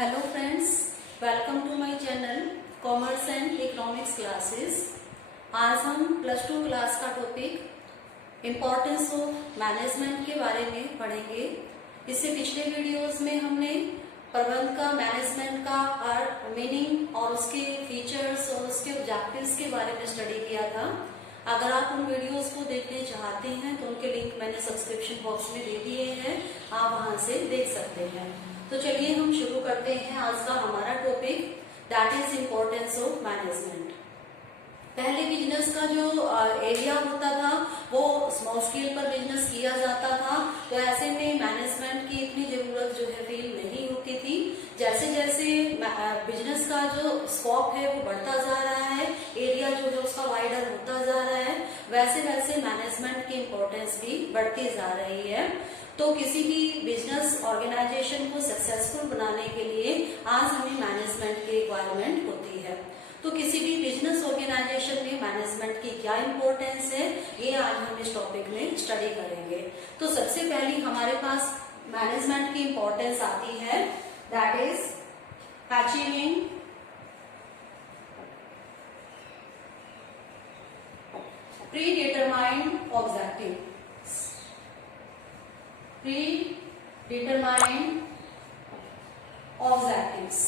Hello friends, welcome to my channel commerce and economics classes. आज हम plus two class का topic importance of management के बारे में पढ़ेंगे। इससे पिछले वीडियोस में हमने प्रबंध का, मैनेजमेंट का मीनिंग और उसके फीचर्स और उसके ऑब्जेक्टिव्स के बारे में स्टडी किया था। अगर आप उन वीडियोस को देखने चाहते हैं तो उनके लिंक मैंने सब्सक्रिप्शन बॉक्स में दे दिए हैं, आप वहां से देख सकते हैं। तो चलिए हम शुरू करते हैं आज का हमारा topic, that is importance of management. पहले बिजनेस का जो एरिया होता था वो स्मॉल स्केल पर बिजनेस किया जाता था, तो ऐसे में मैनेजमेंट की इतनी जरूरत जो है फील नहीं होती थी। जैसे जैसे बिजनेस का जो स्कोप है वो बढ़ता जा रहा है, एरिया जो है उसका वाइडर होता जा रहा है, वैसे वैसे मैनेजमेंट की इम्पोर्टेंस भी बढ़ती जा रही है। तो किसी भी बिजनेस ऑर्गेनाइजेशन को सक्सेसफुल बनाने के लिए आज हमें मैनेजमेंट की रिक्वायरमेंट होती है। तो किसी भी बिजनेस ऑर्गेनाइजेशन में मैनेजमेंट की क्या इंपॉर्टेंस है, ये आज हम इस टॉपिक में स्टडी करेंगे। तो सबसे पहली हमारे पास मैनेजमेंट की इंपॉर्टेंस आती है, that is achieving pre determined objective. Predetermined objectives।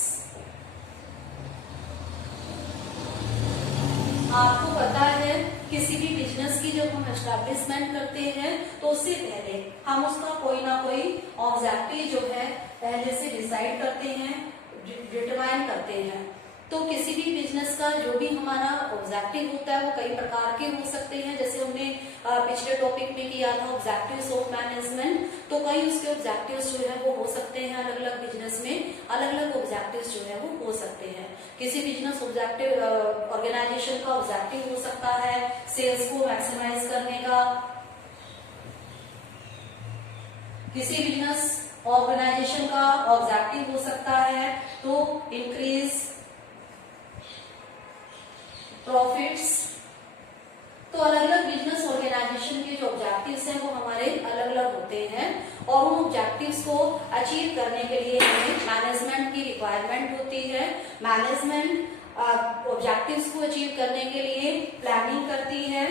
आपको पता है किसी भी बिजनेस की जब हम एस्टैब्लिशमेंट करते हैं तो उससे पहले हम उसका कोई ना कोई ऑब्जेक्टिव जो है पहले से डिसाइड करते हैं, डिटरमाइन करते हैं। तो किसी भी बिजनेस का जो भी हमारा ऑब्जेक्टिव होता है वो कई प्रकार के हो सकते हैं। जैसे हमने पिछले टॉपिक में किया था ऑब्जेक्टिव्स ऑफ मैनेजमेंट, तो कई उसके ऑब्जेक्टिव्स जो है वो हो सकते हैं। अलग अलग बिजनेस में अलग अलग ऑब्जेक्टिव्स जो है वो हो सकते हैं। किसी बिजनेस ऑब्जेक्टिव ऑर्गेनाइजेशन का ऑब्जेक्टिव हो सकता है सेल्स को मैक्सिमाइज करने का। किसी बिजनेस ऑर्गेनाइजेशन का ऑब्जेक्टिव हो सकता है तो इंक्रीज प्रॉफिट्स। तो अलग अलग बिजनेस ऑर्गेनाइजेशन के जो ऑब्जेक्टिव्स हैं वो हमारे अलग अलग होते हैं और उन ऑब्जेक्टिव्स को अचीव करने के लिए हमें मैनेजमेंट की रिक्वायरमेंट होती है। मैनेजमेंट ऑब्जेक्टिव्स को अचीव करने के लिए प्लानिंग करती है,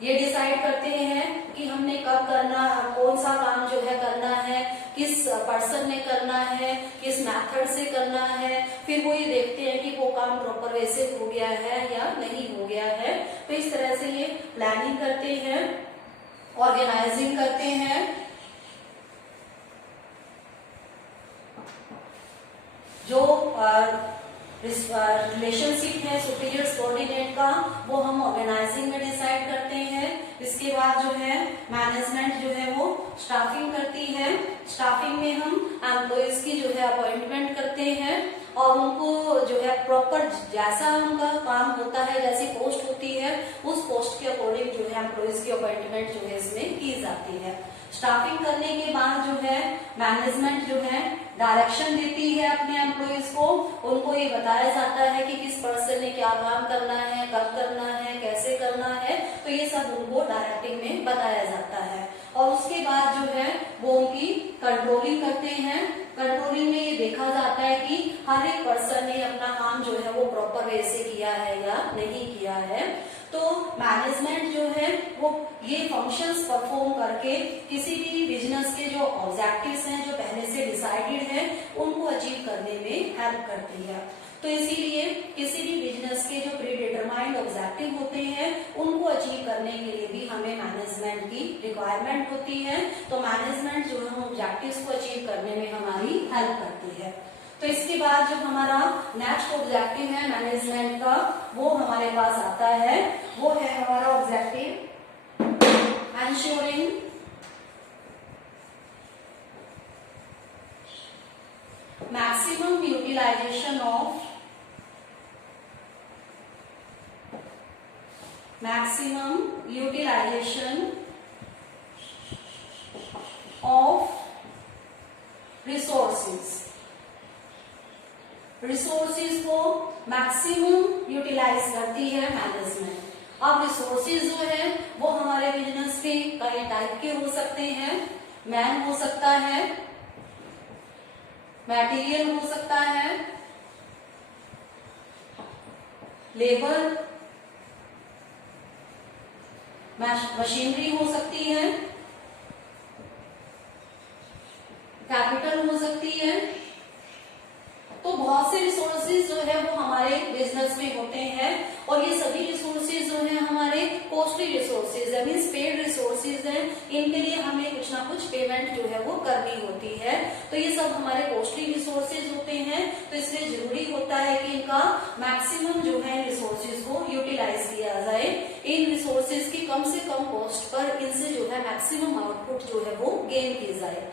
ये डिसाइड करते हैं कि हमने कब करना, कौन सा काम जो है करना है, किस पर्सन ने करना है, किस मेथड से करना है। फिर वो ये देखते हैं कि वो काम प्रॉपर वे से हो गया है या नहीं हो गया है। तो इस तरह से ये प्लानिंग करते हैं, ऑर्गेनाइजिंग करते हैं, जो रिलेशनशिप है सुपीरियर सबऑर्डिनेट का वो हम ऑर्गेनाइजिंग में डिसाइड करते हैं। इसके बाद जो है मैनेजमेंट जो है वो स्टाफिंग करती है। स्टाफिंग में हम एम्प्लॉइज की जो है अपॉइंटमेंट करते हैं और उनको जो है प्रॉपर जैसा उनका काम होता है, जैसी पोस्ट होती है उस पोस्ट के अकॉर्डिंग जो है एम्प्लॉइज की अपॉइंटमेंट जो है इसमें की जाती है। स्टाफिंग करने के बाद जो है मैनेजमेंट जो है डायरेक्शन देती है अपने एम्प्लॉइज को। उनको ये बताया जाता है कि किस पर्सन ने क्या काम करना है, कब करना है, कैसे करना है, तो ये सब उनको डायरेक्टिंग में बताया जाता है। और उसके बाद जो है वो उनकी कंट्रोलिंग करते हैं। कंट्रोलिंग में ये देखा जाता है कि हर एक पर्सन ने अपना काम जो है वो प्रॉपर वे से किया है या नहीं किया है। तो मैनेजमेंट जो है वो ये फंक्शंस परफॉर्म करके किसी भी बिजनेस के जो ऑब्जेक्टिव्स हैं जो पहले से डिसाइडेड है उनको अचीव करने में हेल्प करती है। तो इसीलिए किसी भी बिजनेस के जो प्री डिटरमाइंड ऑब्जेक्टिव होते हैं उनको अचीव करने के लिए भी हमें मैनेजमेंट की रिक्वायरमेंट होती है। तो मैनेजमेंट जो है ऑब्जेक्टिव्स को अचीव करने में हमारी हेल्प करती है। तो इसके बाद जो हमारा नेक्स्ट ऑब्जेक्टिव है मैनेजमेंट का वो हमारे पास आता है, वो है हमारा objective ensuring maximum utilisation of resources को मैक्सिमम यूटिलाइज करती है मैनेजमेंट। अब रिसोर्सेज जो है वो हमारे बिजनेस के कई टाइप के हो सकते हैं। मैन हो सकता है, मटेरियल हो सकता है, लेबर, मशीनरी हो सकती है, कैपिटल हो सकती है। तो बहुत से रिसोर्सेज जो है वो हमारे बिजनेस में होते हैं और ये सभी रिसोर्सेज जो है हमारे कॉस्टली रिसोर्सेज है, मीन्स पेड रिसोर्सेज है। इनके लिए हमें कुछ ना कुछ पेमेंट जो है वो करनी होती है। तो ये सब हमारे कॉस्टली रिसोर्सेज होते हैं, तो इसलिए जरूरी होता है कि इनका मैक्सिमम जो है रिसोर्सेज को यूटिलाइज किया जाए। इन रिसोर्सेज की कम से कम कॉस्ट पर इनसे जो है मैक्सिमम आउटपुट जो है वो गेन की जाए।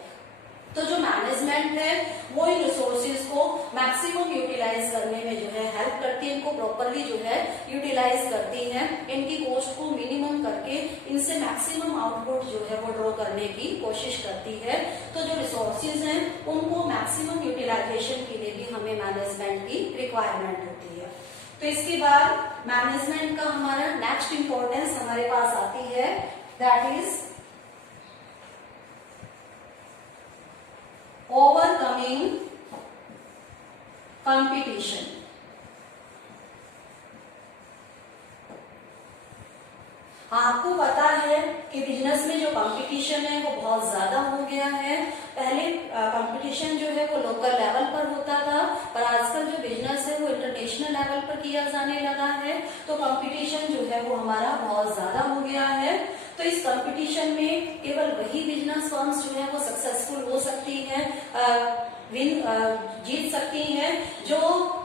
तो जो मैनेजमेंट है वो इन रिसोर्सेज को मैक्सिमम यूटिलाइज करने में जो है हेल्प करती है, इनको प्रॉपरली जो है यूटिलाइज करती है, इनकी कॉस्ट को मिनिमम करके इनसे मैक्सिमम आउटपुट जो है वो ड्रॉ करने की कोशिश करती है। तो जो रिसोर्सेज हैं उनको मैक्सिमम यूटिलाइजेशन के लिए भी हमें मैनेजमेंट की रिक्वायरमेंट होती है। तो इसके बाद मैनेजमेंट का हमारा नेक्स्ट इंपॉर्टेंस हमारे पास आती है, दैट इज overcoming competition। आपको पता है कि बिजनेस में जो कंपटीशन है वो बहुत ज्यादा हो गया है। पहले कंपटीशन जो है वो लोकल लेवल पर होता था, पर आजकल जो बिजनेस है वो इंटरनेशनल लेवल पर किया जाने लगा है। तो कंपटीशन जो है वो हमारा बहुत ज्यादा हो गया है। तो इस कंपटीशन में केवल वही बिजनेस फर्म्स जो है वो सक्सेसफुल हो सकती है, जीत सकती हैं जो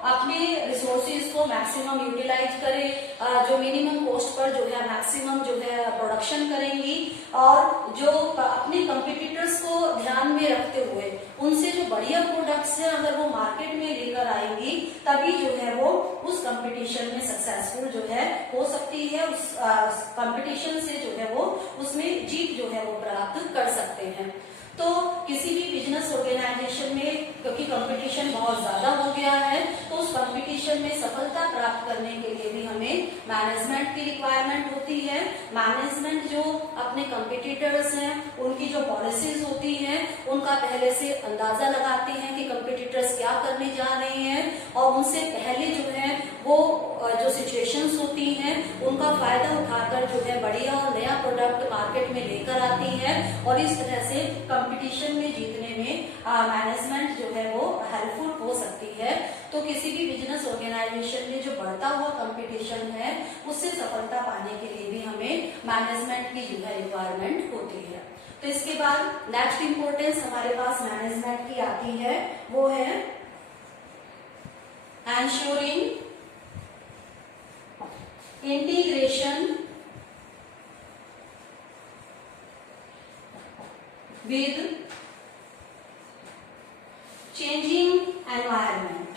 अपने रिसोर्सेज को मैक्सिमम यूटिलाइज करे, जो मिनिमम कॉस्ट पर जो है मैक्सिमम जो है प्रोडक्शन करेंगी और जो अपने कंपटीटर्स को ध्यान में रखते हुए उनसे जो बढ़िया प्रोडक्ट्स हैं अगर वो मार्केट में लेकर आएंगी तभी जो है वो उस कंपटीशन में सक्सेसफुल जो है हो सकती है। उस कंपटीशन से जो है वो उसमें जीत जो है वो प्राप्त कर सकते हैं। तो किसी भी बिजनेस ऑर्गेनाइजेशन में क्योंकि कंपटीशन बहुत ज्यादा हो गया है तो उस कंपटीशन में सफलता प्राप्त करने के लिए भी हमें मैनेजमेंट की रिक्वायरमेंट होती है। मैनेजमेंट जो अपने कंपटीटर्स हैं उनकी जो पॉलिसीज होती हैं उनका पहले से अंदाजा लगाते हैं कि कंपटीटर्स क्या करने जा रहे हैं और उनसे पहले जो है वो जो सिचुएशंस होती हैं उनका फायदा उठाकर जो है बढ़िया और नया प्रोडक्ट मार्केट में लेकर आती है और इस तरह से कंपटीशन में जीतने में मैनेजमेंट जो है वो हेल्पफुल हो सकती है। तो किसी भी बिजनेस ऑर्गेनाइजेशन में जो बढ़ता हुआ कंपटीशन है उससे सफलता पाने के लिए भी हमें मैनेजमेंट की जो है रिक्वायरमेंट होती है। तो इसके बाद नेक्स्ट इंपॉर्टेंस हमारे पास मैनेजमेंट की आती है, वो है ensuring integration with changing environment।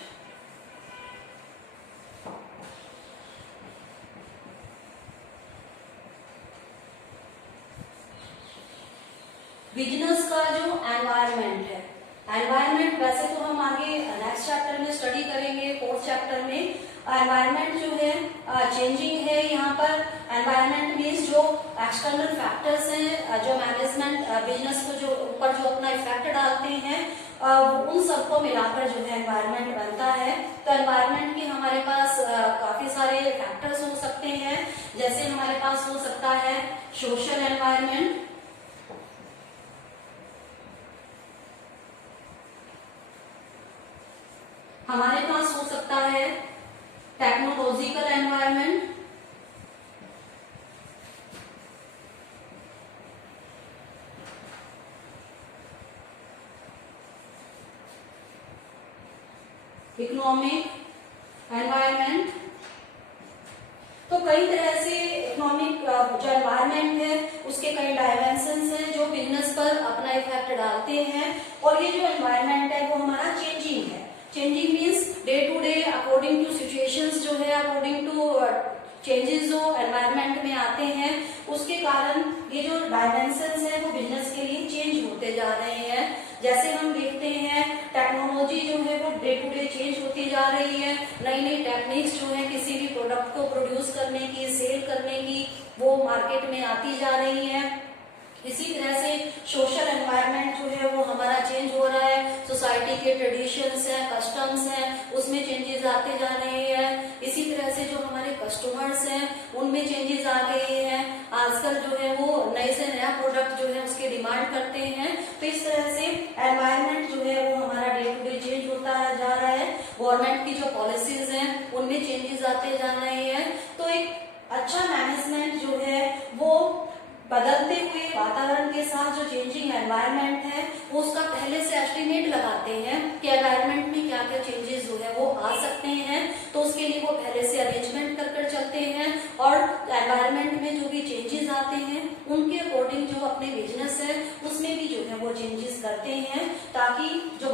Business का जो एनवायरनमेंट है, एनवायरनमेंट वैसे तो हम आगे नेक्स्ट चैप्टर में स्टडी करेंगे, 4th चैप्टर में। एनवायरनमेंट जो है चेंजिंग है। यहाँ पर एनवायरनमेंट मीन्स जो एक्सटर्नल फैक्टर्स हैं जो मैनेजमेंट बिजनेस को जो ऊपर जो अपना इफेक्ट डालते हैं उन सबको मिलाकर जो है एनवायरनमेंट बनता है। तो एनवायरनमेंट के हमारे पास काफी सारे फैक्टर्स हो सकते हैं, जैसे हमारे पास हो सकता है सोशल एनवायरनमेंट, हमारे पास हो सकता है टेक्नोलॉजिकल एनवायरनमेंट, इकोनॉमिक एनवायरनमेंट। तो कई तरह से इकोनॉमिक जो एनवायरनमेंट है उसके कई डायमेंशंस हैं जो बिजनेस पर अपना इफेक्ट डालते हैं और ये जो एनवायरनमेंट है वो हमारा चेंजिंग है। Changing means day to day according to situations जो है अकॉर्डिंग टू चेंजेस जो एनवायरनमेंट में आते हैं उसके कारण ये जो डायमेंशंस है वो बिजनेस के लिए चेंज होते जा रहे हैं। जैसे हम देखते हैं टेक्नोलॉजी जो है वो डे टू डे चेंज होती जा रही है, नई नई टेक्निक्स जो है किसी भी प्रोडक्ट को प्रोड्यूस करने की, सेल करने की, वो मार्केट में आती जा रही है। इसी तरह से सोशल एनवायरनमेंट जो है वो हमारा चेंज हो रहा है, सोसाइटी सोसाइटी के ट्रेडिशंस है, कस्टम्स हैं, उसमें चेंजेस आते जा रहे हैं। इसी तरह से जो हमारे कस्टमर्स हैं उनमें चेंजेस आ गए हैं। आजकल जो है वो नए से नया प्रोडक्ट जो है उसकी डिमांड करते हैं। तो इस तरह से एनवायरनमेंट जो है वो हमारा डे टू डे चेंज होता जा रहा है। गवर्नमेंट की जो पॉलिसीज हैं उनमें चेंजेस आते जा रहे हैं। तो एक अच्छा मैनेजमेंट जो है वो बदलते हुए वातावरण के साथ जो चेंजिंग एनवायरनमेंट है वो उसका पहले से एस्टिमेट लगाते हैं कि एनवायरनमेंट में क्या क्या चेंजेस जो है वो आ सकते हैं। तो उसके लिए वो पहले से अरेंजमेंट कर चलते हैं और एनवायरनमेंट में जो भी चेंजेस आते हैं उनके अकॉर्डिंग जो अपने बिजनेस है उसमें भी जो है वो चेंजेस करते हैं, ताकि जो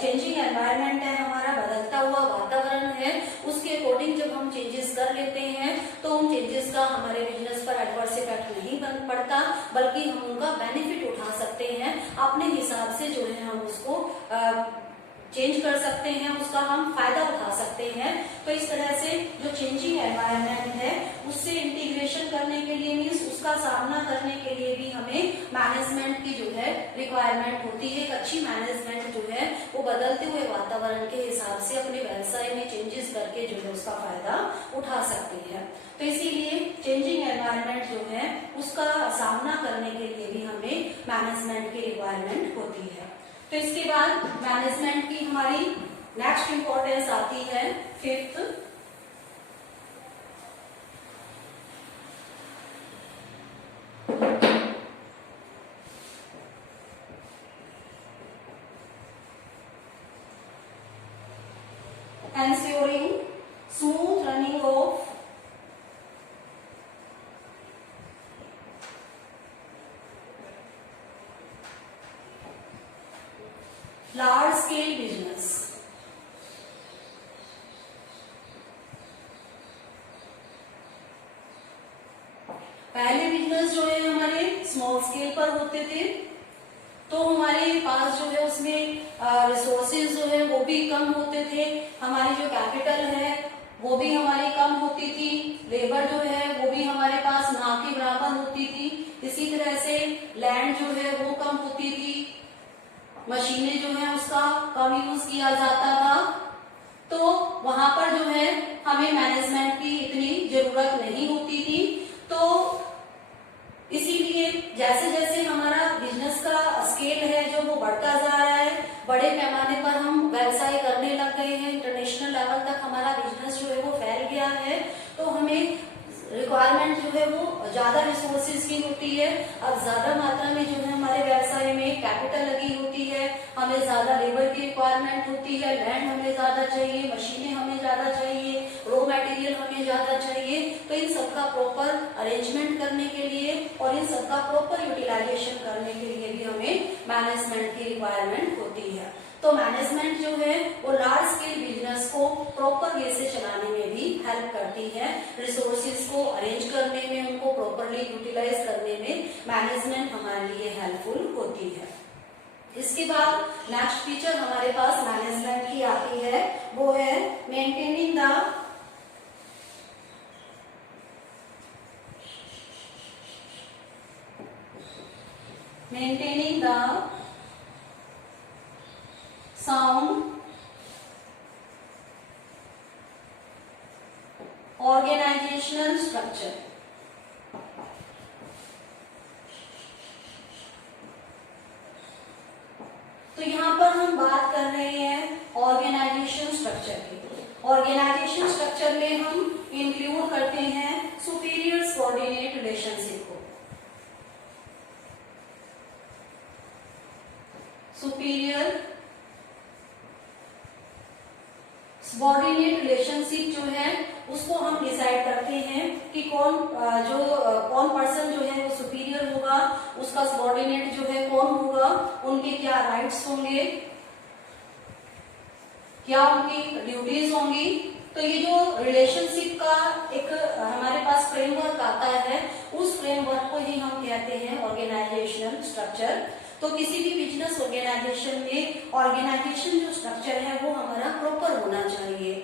चेंजिंग एनवायरनमेंट है, हमारा बदलता हुआ वातावरण है, उसके अकॉर्डिंग जब हम चेंजेस कर लेते हैं तो उन चेंजेस का हमारे बिजनेस पर एडवर्स इफेक्ट नहीं पड़ता, बल्कि हम उनका बेनिफिट उठा सकते हैं। अपने हिसाब से जो है हम उसको चेंज कर सकते हैं, उसका हम फायदा उठा सकते हैं। तो इस तरह से जो चेंजिंग एनवायरनमेंट है उससे इंटीग्रेशन करने के लिए, मीन्स उसका सामना करने के लिए भी हमें मैनेजमेंट की जो है रिक्वायरमेंट होती है। एक अच्छी मैनेजमेंट जो है वो बदलते हुए वातावरण के हिसाब से अपने व्यवसाय में चेंजेस करके जो है उसका फायदा उठा सकती है। तो इसीलिए चेंजिंग एनवायरनमेंट जो है उसका सामना करने के लिए भी हमें मैनेजमेंट की रिक्वायरमेंट होती है। तो इसके बाद मैनेजमेंट की हमारी नेक्स्ट इंपॉर्टेंस आती है fifth, ensuring smooth running of large scale business। पहले बिजनेस जो है हमारे स्मॉल स्केल पर होते थे, तो हमारे पास जो है उसमें रिसोर्सेज जो है वो भी कम होते थे, हमारी जो कैपिटल है वो भी हमारी कम होती थी, लेबर जो है वो भी हमारे पास ना के बराबर होती थी। इसी तरह से लैंड जो है वो कम होती थी, मशीनें जो है उसका कम यूज किया जाता था। तो वहां पर जो है हमें मैनेजमेंट की इतनी जरूरत नहीं होती थी। तो इसीलिए जैसे जैसे हमारा बिजनेस का स्केल है जो वो बढ़ता जा रहा है, बड़े पैमाने पर हम व्यवसाय करने लग गए हैं, इंटरनेशनल लेवल तक हमारा बिजनेस जो है वो फैल गया है, तो हमें रिक्वायरमेंट जो है वो ज्यादा रिसोर्सेज की होती है। अब ज्यादा मात्रा में जो है हमारे व्यवसाय में कैपिटल लगी होती है, हमें ज्यादा लेबर की रिक्वायरमेंट होती है, लैंड हमें ज्यादा चाहिए, मशीनें हमें ज्यादा चाहिए, रॉ मटेरियल हमें ज्यादा चाहिए। तो इन सबका प्रॉपर अरेंजमेंट करने के लिए और इन सबका प्रॉपर यूटिलाइजेशन करने के लिए भी हमें मैनेजमेंट की रिक्वायरमेंट होती है। तो मैनेजमेंट जो है वो लार्ज स्केल बिजनेस को प्रॉपर वे से चलाने में भी हेल्प करती है, रिसोर्सेज को अरेंज करने में, उनको प्रॉपरली यूटिलाइज करने में मैनेजमेंट हमारे लिए हेल्पफुल होती है। इसके बाद नेक्स्ट फीचर हमारे पास मैनेजमेंट की आती है, वो है maintaining the sound organizational structure। तो यहाँ पर हम बात कर रहे हैं ऑर्गेनाइजेशन स्ट्रक्चर की। ऑर्गेनाइजेशन स्ट्रक्चर में हम इंक्लूड करते हैं सुपीरियर सबऑर्डिनेट रिलेशनशिप को। सुपीरियर सबऑर्डिनेट रिलेशनशिप जो है उसको हम डिसाइड करते हैं कि कौन पर्सन जो है वो सुपीरियर होगा, उसका सबऑर्डिनेट जो है कौन होगा, उनके क्या राइट्स होंगे, क्या उनकी ड्यूटीज होंगी। तो ये जो रिलेशनशिप का एक हमारे पास फ्रेमवर्क आता है, उस फ्रेमवर्क को ही हम कहते हैं ऑर्गेनाइजेशनल स्ट्रक्चर। तो किसी भी बिजनेस ऑर्गेनाइजेशन में ऑर्गेनाइजेशन जो स्ट्रक्चर है वो हमारा प्रॉपर होना चाहिए।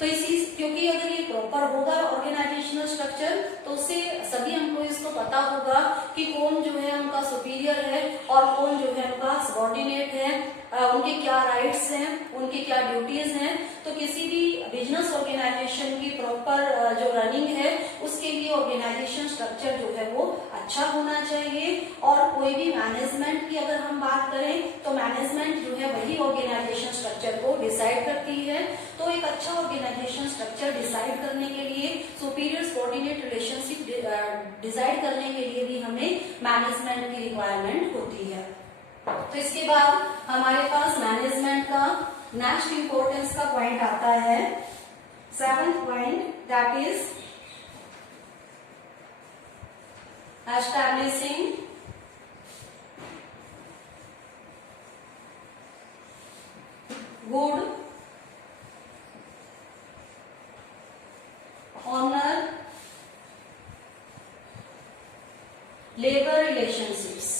तो तो इसी क्योंकि अगर ये प्रॉपर होगा ऑर्गेनाइजेशनल स्ट्रक्चर तो उससे सभी एम्प्लॉइज को पता होगा कि कौन जो है उनका सुपीरियर है और कौन जो है उनका सबऑर्डिनेट है, उनके क्या राइट्स हैं, उनकी क्या ड्यूटीज हैं। तो किसी भी बिजनेस ऑर्गेनाइजेशन की प्रॉपर जो रनिंग है उसके लिए ऑर्गेनाइजेशन स्ट्रक्चर जो है वो अच्छा होना चाहिए। और कोई भी मैनेजमेंट की अगर हम बात करें तो मैनेजमेंट जो है वही ऑर्गेनाइजेशन स्ट्रक्चर को डिसाइड करती है। तो एक अच्छा ऑर्गेनाइजेशन स्ट्रक्चर डिसाइड करने के लिए, सुपीरियर सबऑर्डिनेट रिलेशनशिप डिसाइड करने के लिए भी हमें मैनेजमेंट की रिक्वायरमेंट होती है। तो इसके बाद हमारे पास मैनेजमेंट का नेक्स्ट इंपॉर्टेंस का पॉइंट आता है, 7th point, that is establishing good owner labour relationships.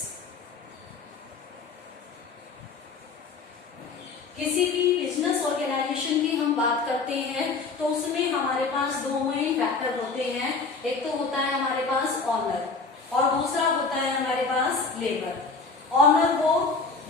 किसी भी बिजनेस ऑर्गेनाइजेशन की हम बात करते हैं तो उसमें हमारे पास दो मेन फैक्टर होते हैं। एक तो होता है हमारे पास ऑनर और दूसरा होता है हमारे पास लेबर। ऑनर वो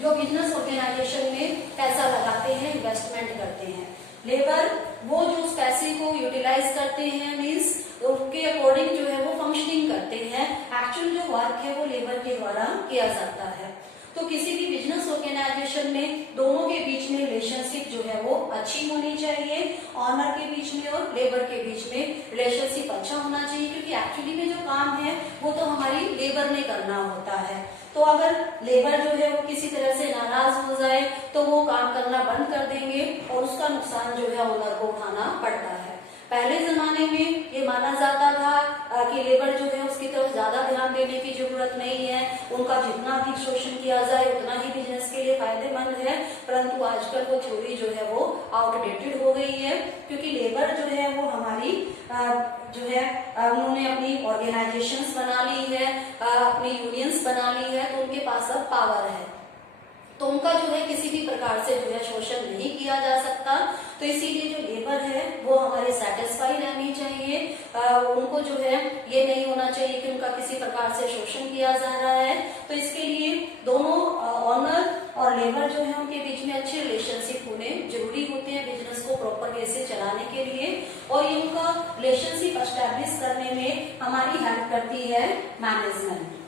जो बिजनेस ऑर्गेनाइजेशन में पैसा लगाते हैं, इन्वेस्टमेंट करते हैं। लेबर वो जो उस पैसे को यूटिलाइज करते हैं, मीन्स उसके अकॉर्डिंग जो है वो फंक्शनिंग करते हैं। एक्चुअल जो वर्क है वो लेबर के द्वारा किया जाता है। तो किसी भी बिजनेस ऑर्गेनाइजेशन में दोनों के बीच में रिलेशनशिप जो है वो अच्छी होनी चाहिए। ऑनर के बीच में और लेबर के बीच में रिलेशनशिप अच्छा होना चाहिए, क्योंकि एक्चुअली में जो काम है वो तो हमारी लेबर ने करना होता है। तो अगर लेबर जो है वो किसी तरह से नाराज हो जाए तो वो काम करना बंद कर देंगे और उसका नुकसान जो है ओनर को उठाना पड़ता है। पहले जमाने में ये माना जाता था कि लेबर जो है उसकी तरफ ज्यादा ध्यान देने की जरूरत नहीं है, उनका जितना भी शोषण किया जाए उतना ही बिजनेस के लिए फायदेमंद है। परंतु आजकल वो थ्योरी जो है वो आउटडेटेड हो गई है, क्योंकि लेबर जो है वो हमारी जो है उन्होंने अपनी ऑर्गेनाइजेशंस बना ली है, अपनी यूनियंस बना ली है, तो उनके पास अब पावर है। तो उनका जो है किसी भी प्रकार से जो है शोषण नहीं किया जा सकता। तो इसीलिए जो लेबर है वो हमारे सेटिस्फाई रहनी चाहिए। उनको जो है ये नहीं होना चाहिए कि उनका किसी प्रकार से शोषण किया जा रहा है। तो इसके लिए दोनों ऑनर और लेबर जो है उनके बीच में अच्छे रिलेशनशिप होने जरूरी होते हैं बिजनेस को प्रॉपर वे से चलाने के लिए। और ये उनका रिलेशनशिप एस्टैब्लिश करने में हमारी हेल्प करती है मैनेजमेंट।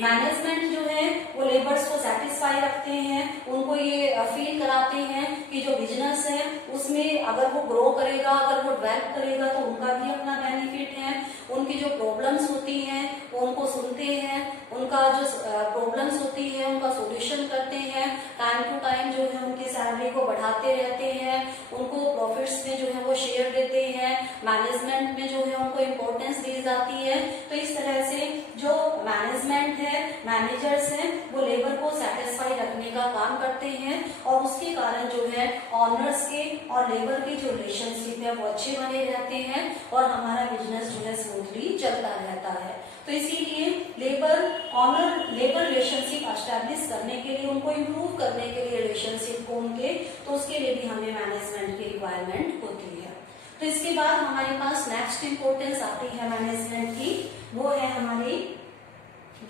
मैनेजमेंट जो है वो लेबर्स को सेटिस्फाई रखते हैं, उनको ये फील कराते हैं कि जो बिजनेस है उसमें अगर वो ग्रो करेगा, अगर वो डेवलप करेगा तो उनका भी अपना बेनिफिट है। उनकी जो प्रॉब्लम्स होती हैं वो उनको सुनते हैं, उनका जो प्रॉब्लम्स होती है उनका सॉल्यूशन करते हैं। टाइम टू टाइम जो है उनकी सैलरी को बढ़ाते रहते हैं, उनको प्रॉफिट्स में जो है वो शेयर देते हैं, मैनेजमेंट में जो है उनको इम्पोर्टेंस दी जाती है। तो इस तरह से जो मैनेजमेंट है, मैनेजर्स हैं, वो लेबर को सेटिस्फाई रखने का काम करते हैं और उसके कारण जो है ऑनर्स के और लेबर के जो रिलेशनशिप है वो अच्छे बने रहते हैं और हमारा बिजनेस जो है स्मूथली चलता रहता है। तो इसीलिए labour owner labour relationship establish करने के लिए, उनको इम्प्रूव करने के लिए रिलेशनशिप को उनके, तो उसके लिए भी हमें मैनेजमेंट की रिक्वायरमेंट होती है। तो इसके बाद हमारे पास नेक्स्ट इंपॉर्टेंस आती है मैनेजमेंट की, वो है हमारी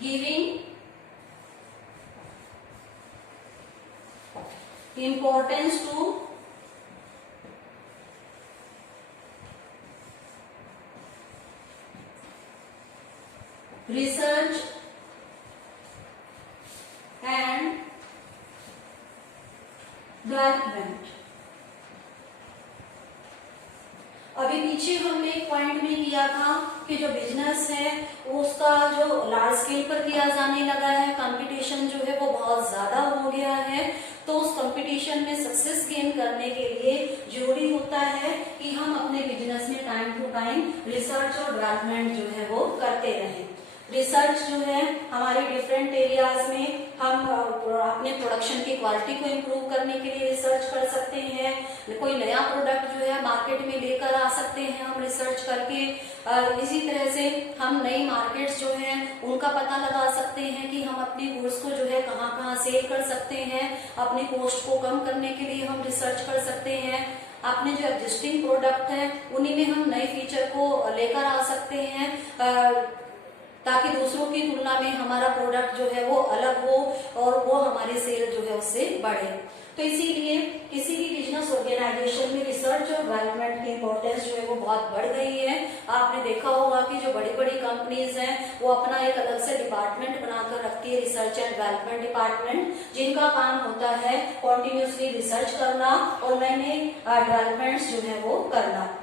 giving importance to research and development. अभी पीछे हमने एक पॉइंट में किया था कि जो बिजनेस है उसका जो लार्ज स्केल पर किया जाने लगा है, कंपटीशन जो है वो बहुत ज्यादा हो गया है। तो उस कंपटीशन में सक्सेस गेन करने के लिए जरूरी होता है कि हम अपने बिजनेस में टाइम टू टाइम रिसर्च और डेवलपमेंट जो है वो करते रहें। रिसर्च जो है हमारे डिफरेंट एरियाज में हम अपने प्रोडक्शन की क्वालिटी को इम्प्रूव करने के लिए रिसर्च कर सकते हैं। कोई नया प्रोडक्ट जो है मार्केट में लेकर आ सकते हैं हम रिसर्च करके। इसी तरह से हम नई मार्केट्स जो हैं उनका पता लगा सकते हैं कि हम अपनी गुड्स को जो है कहाँ कहाँ सेल कर सकते हैं। अपने कॉस्ट को कम करने के लिए हम रिसर्च कर सकते हैं। अपने जो एग्जिस्टिंग प्रोडक्ट है उन्हीं में हम नए फीचर को लेकर आ सकते हैं, ताकि दूसरों की तुलना में हमारा प्रोडक्ट जो है वो अलग हो और वो हमारी सेल जो है उससे बढ़े। तो इसीलिए किसी भी बिजनेस ऑर्गेनाइजेशन में रिसर्च और डेवलपमेंट की इंपॉर्टेंस जो है वो बहुत बढ़ गई है। आपने देखा होगा कि जो बड़ी बड़ी कंपनीज हैं वो अपना एक अलग से डिपार्टमेंट बनाकर रखती है, रिसर्च एंड डेवलपमेंट डिपार्टमेंट, जिनका काम होता है कॉन्टिन्यूसली रिसर्च करना और नए नए डेवलपमेंट्स जो है वो करना।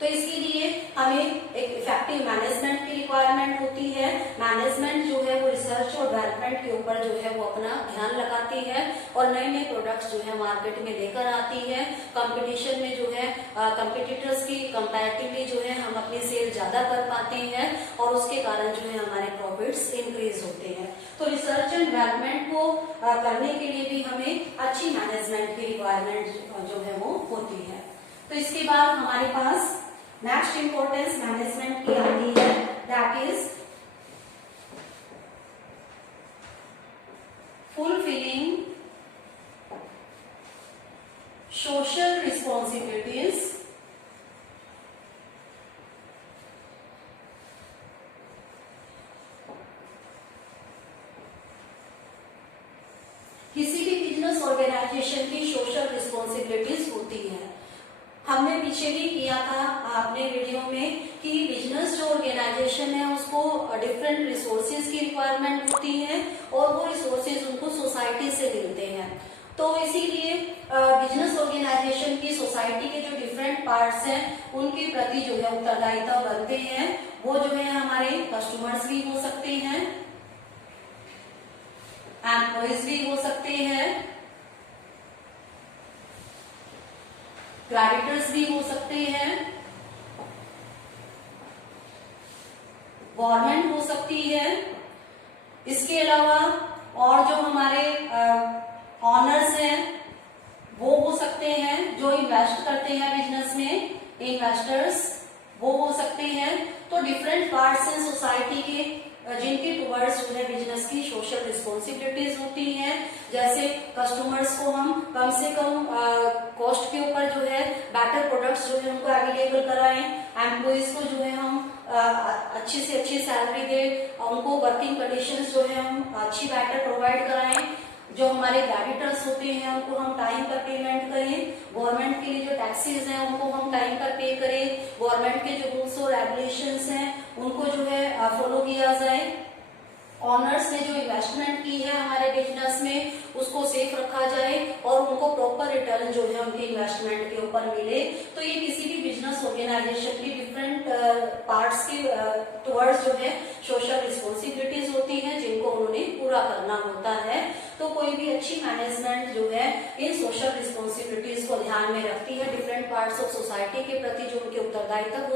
तो इसके लिए हमें एक इफेक्टिव मैनेजमेंट की रिक्वायरमेंट होती है। मैनेजमेंट जो है वो रिसर्च और डेवलपमेंट के ऊपर जो है वो अपना ध्यान लगाती है और नए नए प्रोडक्ट्स जो है मार्केट में लेकर आती है। कंपटीशन में जो है कंपटीटर्स की कंपैरेटिवली जो है हम अपनी सेल ज्यादा कर पाते हैं और उसके कारण जो है हमारे प्रॉफिट्स इंक्रीज होते हैं। तो रिसर्च एंड डेवलपमेंट को करने के लिए भी हमें अच्छी मैनेजमेंट की रिक्वायरमेंट जो है वो होती है। तो इसके बाद हमारे पास नेक्स्ट इंपॉर्टेंस मैनेजमेंट की आती है, that is fulfilling social responsibilities किसी भी बिजनेस ऑर्गेनाइजेशन की सोशल रिस्पॉन्सिबिलिटीज होती है। हमने पीछे भी किया था अपने वीडियो में कि बिजनेस जो ऑर्गेनाइजेशन है उसको डिफरेंट रिसोर्सेज की रिक्वायरमेंट होती है और वो रिसोर्सेज उनको सोसाइटी से मिलते हैं। तो इसीलिए बिजनेस ऑर्गेनाइजेशन की सोसाइटी के जो डिफरेंट पार्ट्स हैं उनके प्रति जो है उत्तरदायित्व बनते हैं। वो जो है हमारे कस्टमर्स भी हो सकते हैं, एम्प्लॉइज भी हो सकते हैं, क्रेडिटर्स भी हो सकते हैं, गवर्नमेंट हो सकती है। इसके अलावा और जो हमारे ऑनर्स हैं वो हो सकते हैं, जो इन्वेस्ट करते हैं बिजनेस में, इन्वेस्टर्स वो हो सकते हैं। तो डिफरेंट पार्ट्स हैं सोसाइटी के जिनके टुवर्ड्स जो है बिजनेस की सोशल रिस्पॉन्सिबिलिटीज होती हैं। जैसे कस्टमर्स को हम कम से कम कॉस्ट के ऊपर जो है बेटर प्रोडक्ट्स जो है उनको अवेलेबल कराएं, एम्प्लॉइज को जो है हम अच्छी से अच्छी सैलरी दें, उनको वर्किंग कंडीशंस जो है हम अच्छी बेटर प्रोवाइड कराएं। जो हमारे क्रेडिटर्स होते हैं उनको हम टाइम पर पेमेंट करें, गवर्नमेंट के लिए जो टैक्सेस हैं उनको हम टाइम पर पे करें, गवर्नमेंट के जो रूल्स और रेगुलेशंस हैं उनको जो है फॉलो किया जाए। ऑनर्स ने जो इन्वेस्टमेंट की है हमारे बिजनेस में उसको सेफ रखा जाए और उनको प्रॉपर रिटर्न जो है उनके इन्वेस्टमेंट के ऊपर मिले। तो ये किसी भी बिजनेस ऑर्गेनाइजेशन की डिफरेंट पार्ट्स के टुवर्ड्स जो है सोशल रिस्पॉन्सिबिलिटीज होती हैं जिनको उन्होंने पूरा करना होता है। तो कोई भी अच्छी मैनेजमेंट जो है इन सोशल रिस्पॉन्सिबिलिटीज को ध्यान में रखती है, डिफरेंट पार्ट्स ऑफ सोसाइटी के प्रति जो उनके उत्तरदायित्व